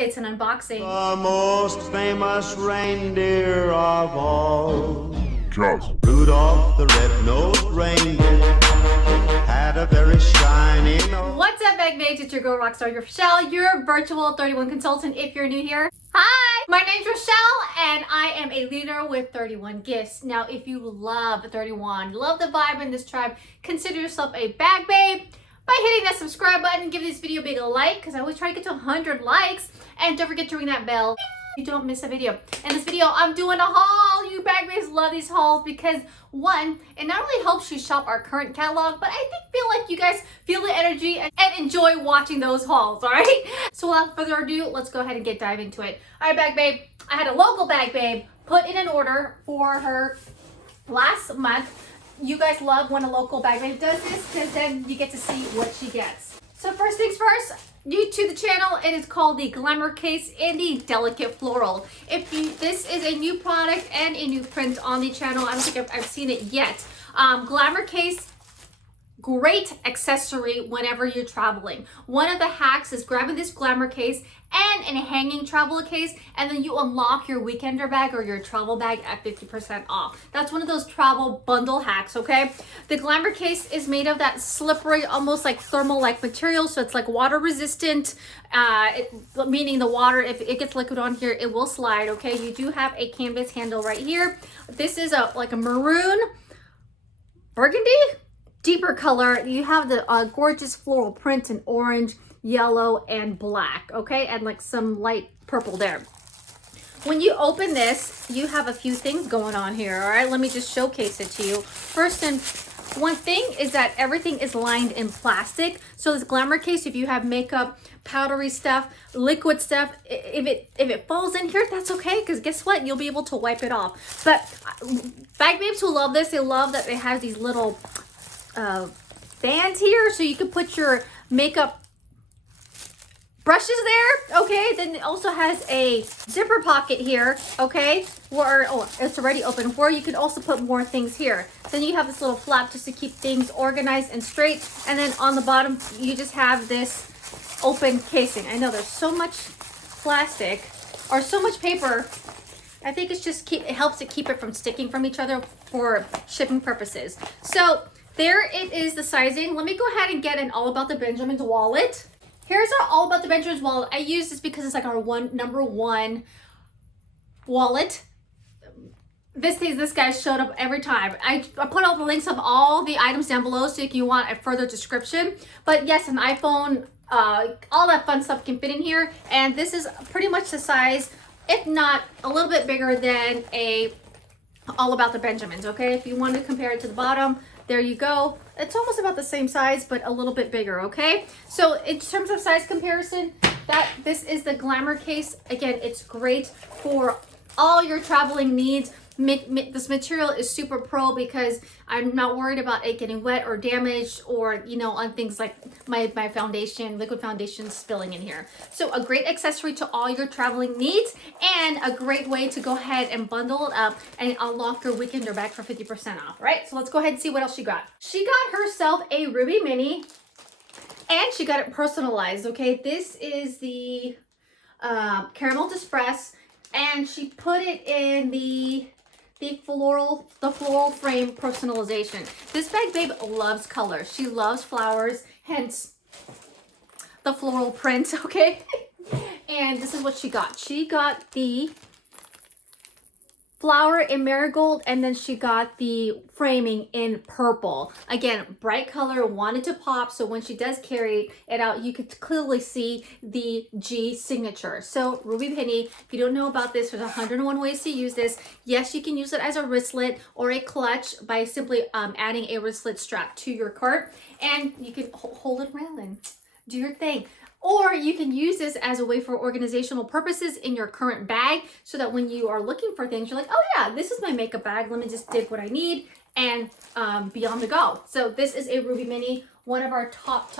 It's an unboxing. The most famous reindeer of all, Just Rudolph the red-nosed reindeer, had a very shiny nose. What's up, bag babes? It's your girl Rockstar Rochelle, your virtual 31 consultant if you're new here. Hi, my name's Rochelle and I am a leader with 31 gifts. Now, if you love 31, love the vibe in this tribe, consider yourself a bag babe by hitting that subscribe button. Give this video a big like because I always try to get to 100 likes, and don't forget to ring that bell so you don't miss a video. In this video, I'm doing a haul. You bag babes love these hauls because one, it not only helps you shop our current catalog, but I feel like you guys feel the energy and enjoy watching those hauls, all right? So without further ado, let's go ahead and dive into it. All right, bag babe, I had a local bag babe put in an order for her last month. You guys love when a local bag babe does this because then you get to see what she gets. So first things first, new to the channel, it is called the Glamour Case in the Delicate Floral. This is a new product and a new print on the channel. I don't think I've seen it yet. Glamour Case, great accessory whenever you're traveling. One of the hacks is grabbing this Glamour Case and a hanging travel case, and then you unlock your weekender bag or your travel bag at 50% off. That's one of those travel bundle hacks, okay? The Glamour Case is made of that slippery, almost like thermal-like material, so it's like water resistant, meaning the water, if it gets liquid on here, it will slide, okay? You do have a canvas handle right here. This is like a maroon, burgundy, deeper color. You have the gorgeous floral print in orange, yellow, and black, okay, and like some light purple there. When you open this, you have a few things going on here. All right, let me just showcase it to you. First, and one thing is that everything is lined in plastic. So this Glamour Case, if you have makeup, powdery stuff, liquid stuff, if it falls in here, that's okay, because guess what, you'll be able to wipe it off. But bag babes who love this, they love that it has these little bands here, so you can put your makeup brushes there, okay? Then it also has a zipper pocket here, okay? Where, oh, it's already open, where you can also put more things here. Then you have this little flap just to keep things organized and straight, and then on the bottom you just have this open casing. I know there's so much plastic or so much paper. I think it's just it helps to keep it from sticking from each other for shipping purposes. So there it is, the sizing. Let me go ahead and get an All About the Benjamins wallet. Here's our All About the Benjamins wallet. I use this because it's like our number one wallet. This guy showed up every time. I put all the links of all the items down below so if you want a further description. But yes, an iPhone, all that fun stuff can fit in here. And this is pretty much the size, if not a little bit bigger than a All About the Benjamins, okay? If you want to compare it to the bottom, there you go. It's almost about the same size, but a little bit bigger, okay? So in terms of size comparison, this is the Glamour Case. Again, it's great for all your traveling needs. This material is super pro because I'm not worried about it getting wet or damaged, or on things like my foundation, liquid foundation, spilling in here. So a great accessory to all your traveling needs, and a great way to go ahead and bundle it up and unlock your weekender bag for 50% off. Right, so let's go ahead and see what else she got. She got herself a Rubie Mini, and she got it personalized, okay? This is the Caramel Distress, and she put it in the floral frame personalization. This bag babe loves color. She loves flowers, hence the floral print, okay? And this is what she got. She got the flower in marigold, and then she got the framing in purple. Again, bright color, wanted to pop, so when she does carry it out, you could clearly see the G signature. So Rubie Mini, if you don't know about this, there's 101 ways to use this. Yes, you can use it as a wristlet or a clutch by simply adding a wristlet strap to your cart, and you can hold it around and do your thing. Or you can use this as a way for organizational purposes in your current bag, so that when you are looking for things, you're like, oh yeah, this is my makeup bag. Let me just dig what I need and be on the go. So this is a Rubie Mini, one of our top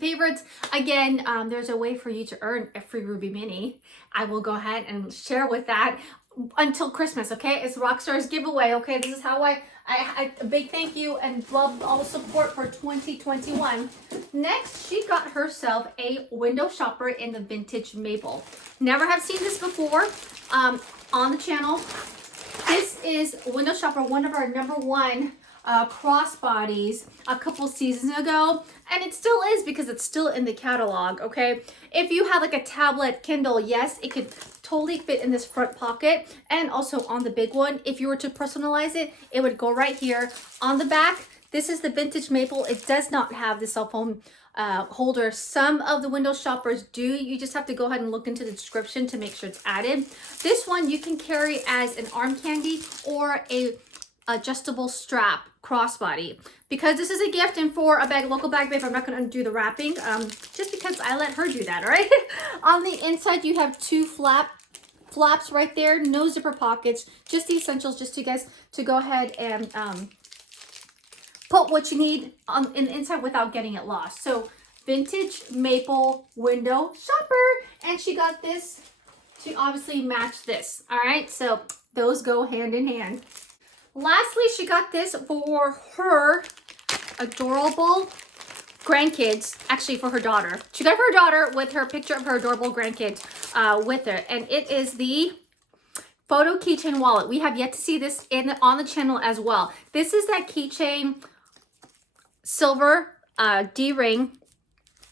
favorites. Again, there's a way for you to earn a free Rubie Mini. I will go ahead and share with that until Christmas, okay? It's Rockstar's giveaway, okay? This is how I A big thank you and love all the support for 2021. Next, she got herself a window shopper in the vintage maple. Never have seen this before on the channel. This is window shopper, one of our #1 crossbodies a couple seasons ago, and it still is because it's still in the catalog. Okay, if you have like a tablet Kindle, yes, it could totally fit in this front pocket, and also on the big one. If you were to personalize it, it would go right here on the back. This is the vintage maple. It does not have the cell phone holder. Some of the window shoppers do. You just have to go ahead and look into the description to make sure it's added. This one you can carry as an arm candy or a adjustable strap crossbody. Because this is a gift and for a bag, local bag babe, I'm not going to undo the wrapping just because I let her do that. All right. On the inside you have 2 flaps right there, no zipper pockets, just the essentials, just to guys to go ahead and put what you need on in the inside without getting it lost. So vintage maple window shopper, and she got this to obviously match this. All right, so those go hand in hand. Lastly, she got this for her adorable grandkids, actually for her daughter. She got it for her daughter with her picture of her adorable grandkids with her, and it is the photo keychain wallet. We have yet to see this on the channel as well. This is that keychain, silver D-ring,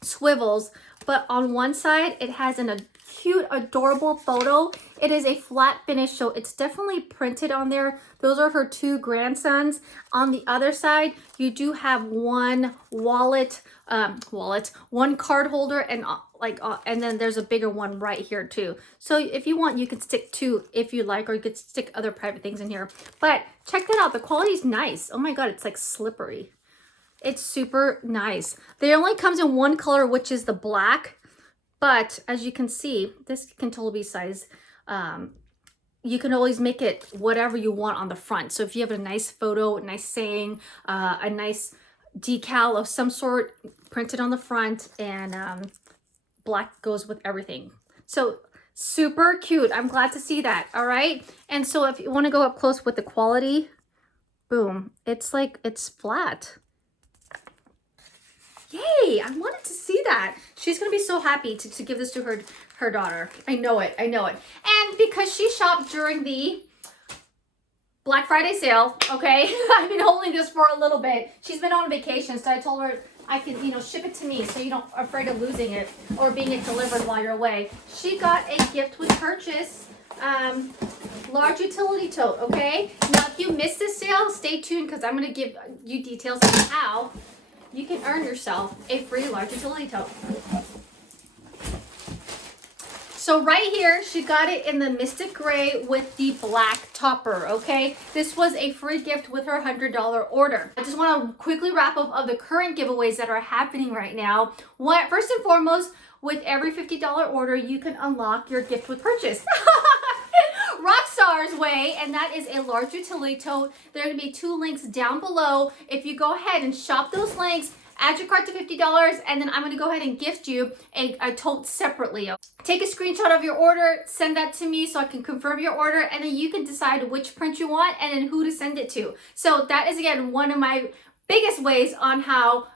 swivels, but on one side it has a cute, adorable photo. It is a flat finish, so it's definitely printed on there. Those are her 2 grandsons. On the other side, you do have one one card holder, and and then there's a bigger one right here too. So if you want, you could stick 2 if you like, or you could stick other private things in here. But check that out. The quality is nice. Oh my God, it's like slippery. It's super nice. They only comes in one color, which is the black. But as you can see, this can totally be sized. You can always make it whatever you want on the front. So if you have a nice photo, a nice saying, a nice decal of some sort printed on the front, and black goes with everything. So super cute. I'm glad to see that. All right. And so if you want to go up close with the quality, boom, it's like, it's flat. Yay, I wanted to see that. She's going to be so happy to give this to her daughter. I know it. I know it. And because she shopped during the Black Friday sale, okay, I've been holding this for a little bit. She's been on vacation, so I told her I could, ship it to me so you don't afraid of losing it or being it delivered while you're away. She got a gift with purchase, large utility tote, okay? Now, if you missed this sale, stay tuned because I'm going to give you details on how you can earn yourself a free large utility tote. So right here, she got it in the Mystic Gray with the black topper, okay? This was a free gift with her $100 order. I just want to quickly wrap up of the current giveaways that are happening right now. First and foremost, with every $50 order, you can unlock your gift with purchase. Rockstar's way, and that is a large utility tote. There are going to be 2 links down below. If you go ahead and shop those links, add your cart to $50, and then I'm going to go ahead and gift you a tote separately. Take a screenshot of your order, send that to me so I can confirm your order, and then you can decide which print you want and then who to send it to. So that is, again, one of my biggest ways on how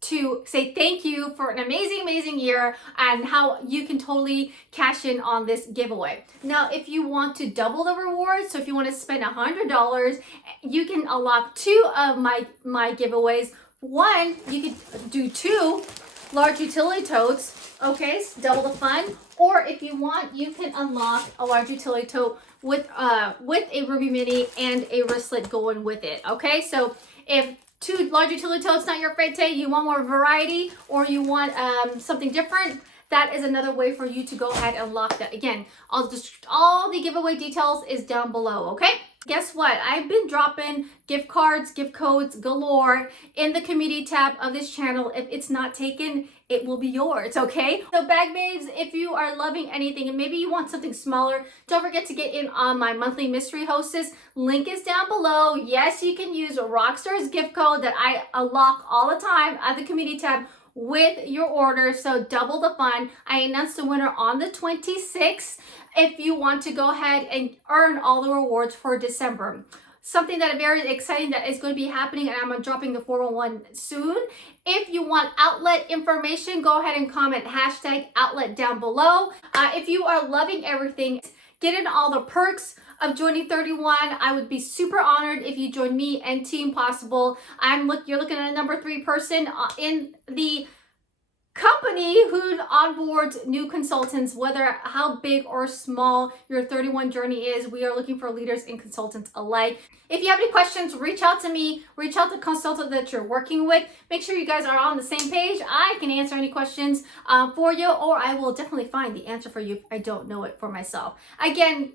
to say thank you for an amazing year, and how you can totally cash in on this giveaway. Now, if you want to double the rewards, so if you want to spend $100, you can unlock 2 of my giveaways. One, you could do 2 large utility totes, okay, so double the fun. Or if you want, you can unlock a large utility tote with a Rubie Mini and a wristlet going with it, okay? So if 2 large utility totes not your forte, you want more variety, or you want something different, that is another way for you to go ahead and lock that. Again, all the giveaway details is down below, okay? Guess what? I've been dropping gift cards, gift codes galore in the community tab of this channel. If it's not taken, it will be yours, okay? So bag babes, if you are loving anything and maybe you want something smaller, don't forget to get in on my monthly mystery hostess. Link is down below. Yes, you can use Rockstar's gift code that I unlock all the time at the community tab with your order, so double the fun. I announced the winner on the 26th if you want to go ahead and earn all the rewards for December. something that is very exciting that is going to be happening, and I'm dropping the 411 soon. If you want outlet information, go ahead and comment hashtag outlet down below. If you are loving everything, getting all the perks of joining 31, I would be super honored if you join me and Team Possible. You're looking at a number 3 person in the company who onboards new consultants, whether how big or small your 31 journey is. We are looking for leaders and consultants alike. If you have any questions, reach out to me, reach out to the consultant that you're working with. Make sure you guys are on the same page. I can answer any questions for you, or I will definitely find the answer for you if I don't know it for myself. Again,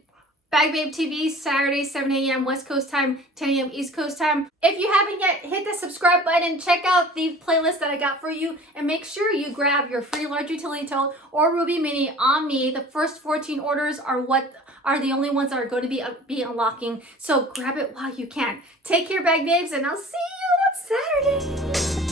Bag Babe TV, Saturday, 7 a.m. West Coast time, 10 a.m. East Coast time. If you haven't yet, hit the subscribe button, check out the playlist that I got for you, and make sure you grab your free large utility tote or Rubie Mini on me. The first 14 orders are the only ones that are going to be unlocking, so grab it while you can. Take care, Bag Babes, and I'll see you on Saturday.